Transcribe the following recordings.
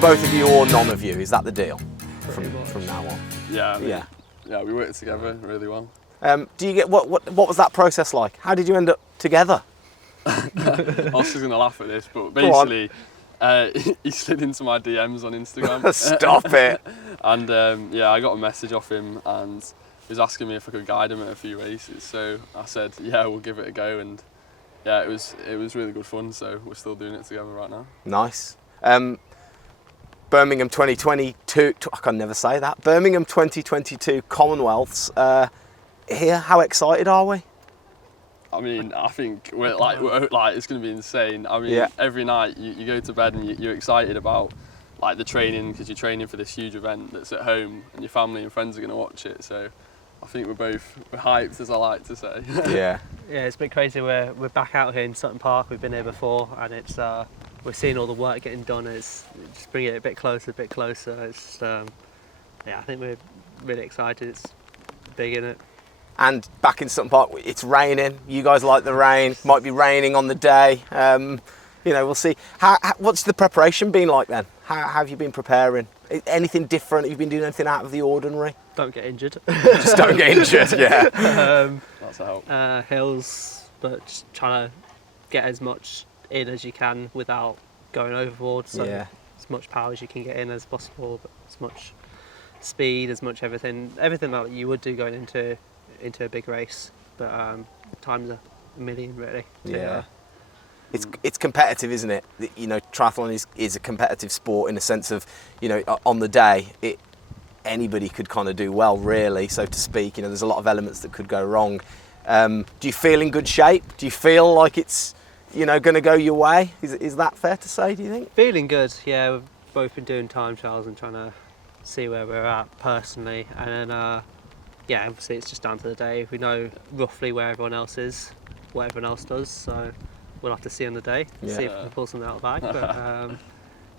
both of you or none of you. Is that the deal from now on? Yeah, I mean, Yeah. Yeah, we work together really well. Do you get what was that process like? How did you end up together? Oscar's gonna laugh at this, but basically, he slid into my DMs on Instagram. Stop it. And yeah, I got a message off him, and he was asking me if I could guide him at a few races. So I said, yeah, we'll give it a go. And yeah, it was really good fun. So we're still doing it together right now. Nice. Birmingham 2022. I can never say that. Birmingham 2022 Commonwealths. Here, how excited are we? I mean, I think we're like it's going to be insane. I mean, every night you go to bed and you're excited about like the training, because you're training for this huge event that's at home, and your family and friends are going to watch it. So I think we're hyped, as I like to say. Yeah. Yeah, it's a bit crazy. We're back out here in Sutton Park. We've been here before, and it's we're seeing all the work getting done. It's just bringing it a bit closer, It's just, yeah, I think we're really excited. It's big, isn't it? And back in Sutton Park, it's raining. You guys like the rain. Might be raining on the day. You know, we'll see. What's the preparation been like then? How have you been preparing? Anything different? Have you been doing anything out of the ordinary? Don't get injured. Just don't get injured, yeah. That's a help. Hills, but just trying to get as much in as you can without going overboard. So as much power as you can get in as possible, but as much speed, as much everything that you would do going into a big race. But times a million, really. Yeah. It's competitive, isn't it? You know, triathlon is a competitive sport in a sense of, you know, on the day, anybody could kind of do well, really, so to speak. You know, there's a lot of elements that could go wrong. Do you feel in good shape? Do you feel like it's, you know, going to go your way? Is that fair to say, do you think? Feeling good, yeah. We've both been doing time trials and trying to see where we're at personally. And then, yeah, obviously it's just down to the day. We know roughly where everyone else is, what everyone else does, so we'll have to see on the day, see if we can pull something out of the bag. But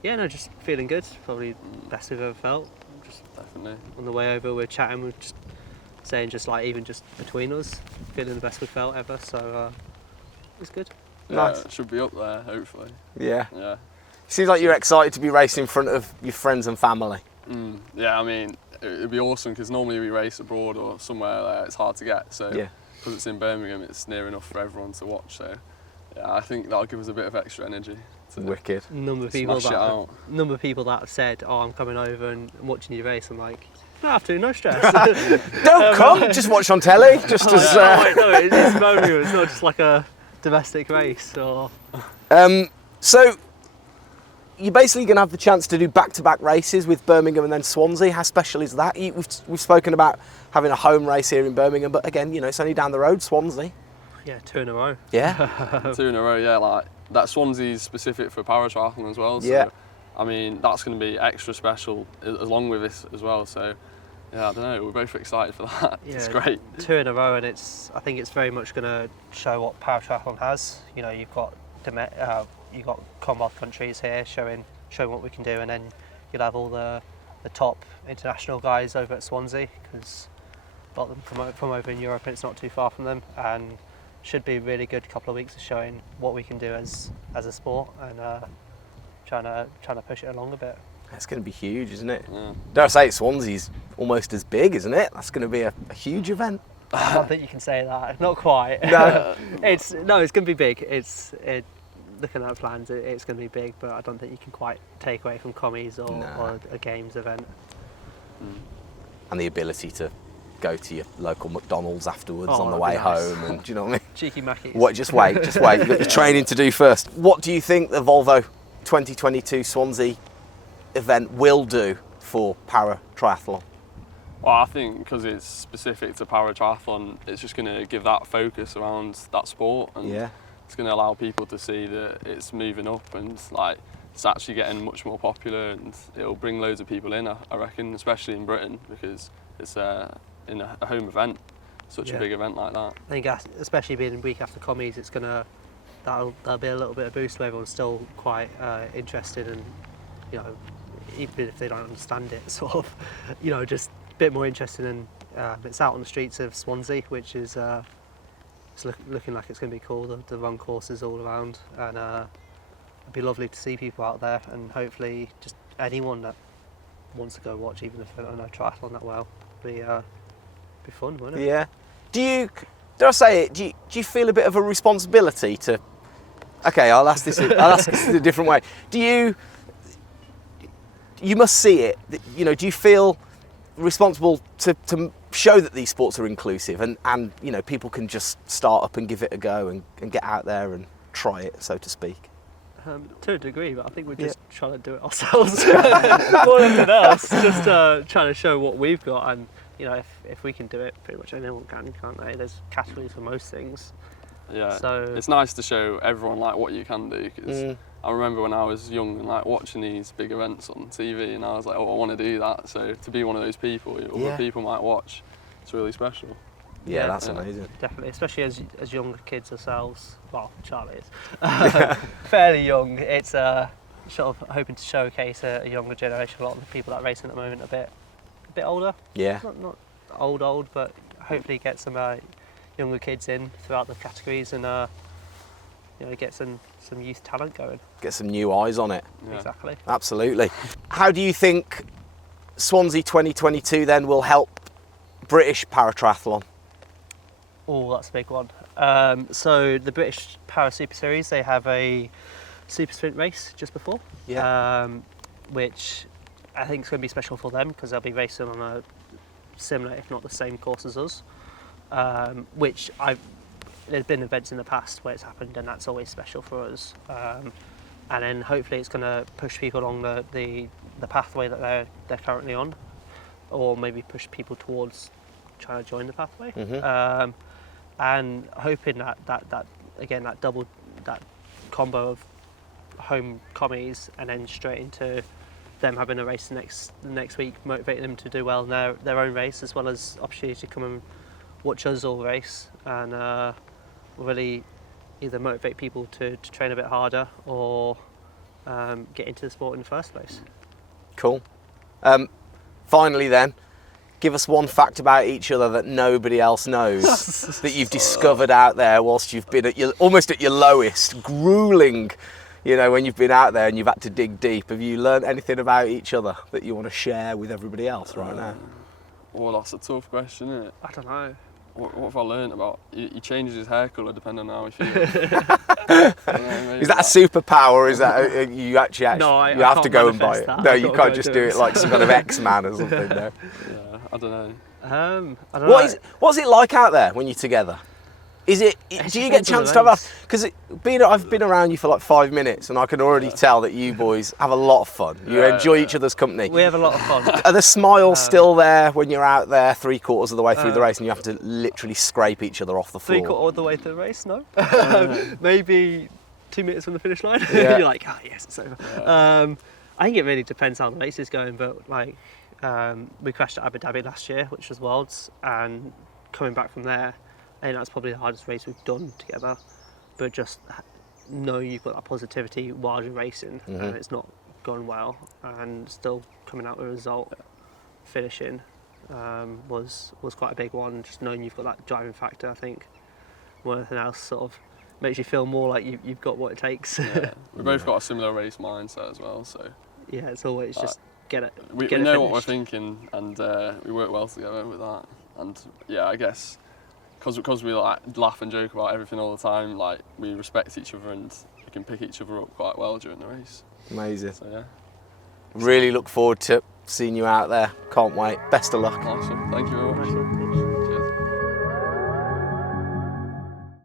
yeah, no, just feeling good. Probably best we've ever felt. Just Definitely. on the way over, we're chatting, we're just saying, just like even just between us, feeling the best we've felt ever. So it's good. Nice. It should be up there, hopefully. Yeah. Yeah. Seems like you're excited to be racing in front of your friends and family. Yeah, I mean, it'd be awesome, because normally we race abroad or somewhere where it's hard to get. So because it's in Birmingham, it's near enough for everyone to watch. So yeah, I think that'll give us a bit of extra energy. Wicked. Number of people that have said, "Oh, I'm coming over and watching you race." I'm like, "You don't have to, no stress." Don't come, just watch on telly. Just as. No, it's Birmingham. It's not just like a domestic race. Or So you're basically going to have the chance to do back-to-back races with Birmingham and then Swansea. How special is that? We've spoken about having a home race here in Birmingham, but again, you know, it's only down the road, Swansea. Yeah, 2 in a row. Yeah. 2 in a row, yeah. Like that Swansea's specific for paratriathlon as well. So, yeah. I mean, that's going to be extra special along with this as well. So, yeah, I don't know. We're both excited for that. Yeah, it's great. 2 in a row, and I think it's very much going to show what paratriathlon has. You know, you've got Commonwealth countries here showing what we can do, and then you'll have all the top international guys over at Swansea, because a lot of them from over in Europe, and it's not too far from them, and should be a really good couple of weeks of showing what we can do as a sport, and trying to push it along a bit. That's going to be huge, isn't it? Yeah. Dare I say it, Swansea's almost as big, isn't it? That's going to be a huge event. I don't think you can say that. Not quite. No. It's going to be big. Looking at plans, it's going to be big, but I don't think you can quite take away from commies or a games event. And the ability to go to your local McDonald's afterwards on the way home, and do you know what I mean? Cheeky Mackies. Just wait. You've got your training to do first. What do you think the Volvo 2022 Swansea event will do for para-triathlon? Well, I think because it's specific to para-triathlon, it's just going to give that focus around that sport, and it's going to allow people to see that it's moving up, and like it's actually getting much more popular, and it'll bring loads of people in, I reckon, especially in Britain, because it's in a home event, such a big event like that. I think especially being week after commies, that'll be a little bit of boost to everyone's still quite interested, and you know, even if they don't understand it, sort of, you know, just a bit more interested in. It's out on the streets of Swansea, which is it's looking like it's going to be cool. The run courses all around, and it'd be lovely to see people out there, and hopefully just anyone that wants to go watch, even if they don't know triathlon that well, be fun, wouldn't it? Yeah. Dare I say it? Do you feel a bit of a responsibility to? Okay, I'll ask this in a different way. You must see it. You know, do you feel responsible to show that these sports are inclusive and you know, people can just start up and give it a go and get out there and try it, so to speak? To a degree, but I think we're just trying to do it ourselves more than anything else. Just trying to show what we've got, and you know, if we can do it, pretty much anyone can, can't they? There's categories for most things. Yeah, so it's nice to show everyone like what you can do, because I remember when I was young and like watching these big events on TV, and I was like, oh, I want to do that. So to be one of those people who other people might watch, it's really special. Yeah, that's amazing. Definitely, especially as younger kids ourselves. Well, Charlie is fairly young. It's sort of hoping to showcase a younger generation. A lot of the people that are racing at the moment are a bit older. Yeah. Not old, but hopefully get some younger kids in throughout the categories, and you know, get some youth talent going. Get some new eyes on it. Yeah. Exactly. Absolutely. How do you think Swansea 2022 then will help British paratriathlon? Oh, that's a big one. So the British Para Super Series, they have a super sprint race just before, which I think is going to be special for them because they'll be racing on a similar, if not the same course as us. There's been events in the past where it's happened, and that's always special for us. And then hopefully it's going to push people along the pathway that they're currently on, or maybe push people towards trying to join the pathway. And hoping that again, that combo of home commies and then straight into them having a race the next week, motivate them to do well in their own race, as well as opportunity to come and watch us all race, and really either motivate people to train a bit harder or get into the sport in the first place. Cool. Finally then, give us one fact about each other that nobody else knows that you've discovered out there whilst you've been almost at your lowest, grueling, you know, when you've been out there and you've had to dig deep. Have you learned anything about each other that you want to share with everybody else right now? Well, that's a tough question, isn't it? I don't know. What have I learned about? He changes his hair colour depending on how he feels. Is that a superpower, or is that you actually No, you have to go and buy it? that. No, you can't just do it like some kind of X-Man or something. No. Yeah, I don't know. I don't know. What's it like out there when you're together? Do you get a chance to have? Because I've been around you for like 5 minutes, and I can already tell that you boys have a lot of fun. You enjoy each other's company. We have a lot of fun. Are the smiles still there when you're out there 3/4 of the way through the race, and you have to literally scrape each other off the floor? 3/4 of the way through the race, no. Maybe 2 minutes from the finish line. Yeah. You're like, yes, it's over. I think it really depends how the race is going, but like we crashed at Abu Dhabi last year, which was Worlds, and coming back from there, I think that's probably the hardest race we've done together. But just know you've got that positivity while you're racing, and it's not going well, and still coming out with a result, finishing was quite a big one. Just knowing you've got that driving factor, I think, more than anything else, sort of makes you feel more like you've got what it takes. Yeah. We've both got a similar race mindset as well, so yeah, it's always just get it. We know what we're thinking, and we work well together with that. And yeah, I guess because we like laugh and joke about everything all the time, like we respect each other and we can pick each other up quite well during the race. Amazing. So yeah. Really look forward to seeing you out there. Can't wait. Best of luck. Awesome. Thank you very much.